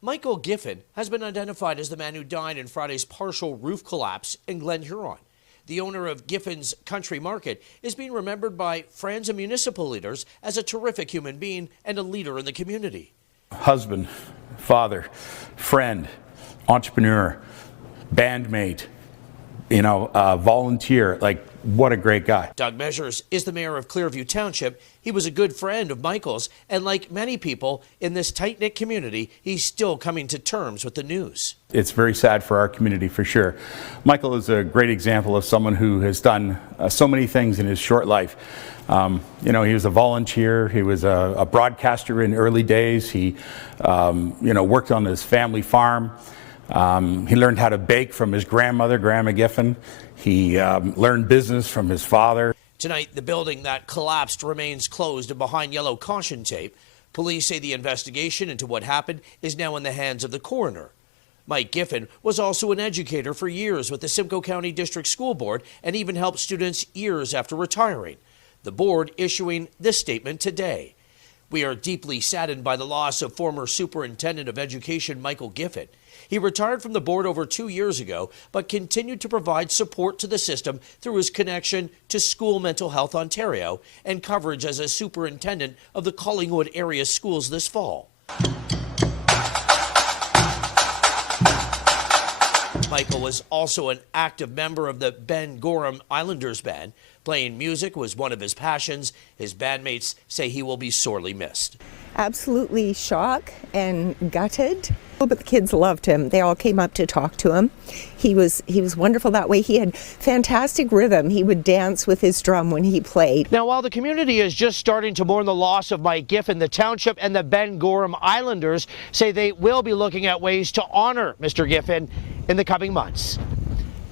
Michael Giffen has been identified as the man who died in Friday's partial roof collapse in Glen Huron. The owner of Giffen's Country Market is being remembered by friends and municipal leaders as a terrific human being and a leader in the community. Husband, father, friend, entrepreneur, bandmate, volunteer, what a great guy. Doug Measures is the mayor of Clearview Township. He was a good friend of Michael's, and like many people in this tight-knit community, he's still coming to terms with the news. It's very sad for our community, for sure. Michael is a great example of someone who has done so many things in his short life. He was a volunteer. He was a broadcaster in early days. He, worked on his family farm. He learned how to bake from his grandmother, Grandma Giffen. He learned business from his father. Tonight, the building that collapsed remains closed and behind yellow caution tape. Police say the investigation into what happened is now in the hands of the coroner. Mike Giffen was also an educator for years with the Simcoe County District School Board and even helped students years after retiring. The board issuing this statement today. We are deeply saddened by the loss of former Superintendent of Education Michael Giffen. He retired from the board over 2 years ago, but continued to provide support to the system through his connection to School Mental Health Ontario and coverage as a superintendent of the Collingwood area schools this fall. Michael was also an active member of the Ben Gorham Islanders band. Playing music was one of his passions. His bandmates say he will be sorely missed. Absolutely shocked and gutted. But the kids loved him. They all came up to talk to him. He was wonderful that way. He had fantastic rhythm. He would dance with his drum when he played. Now, while the community is just starting to mourn the loss of Mike Giffen, the township and the Ben Gorham Islanders say they will be looking at ways to honor Mr. Giffen in the coming months.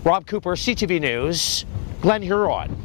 Rob Cooper, CTV News, Glen Huron.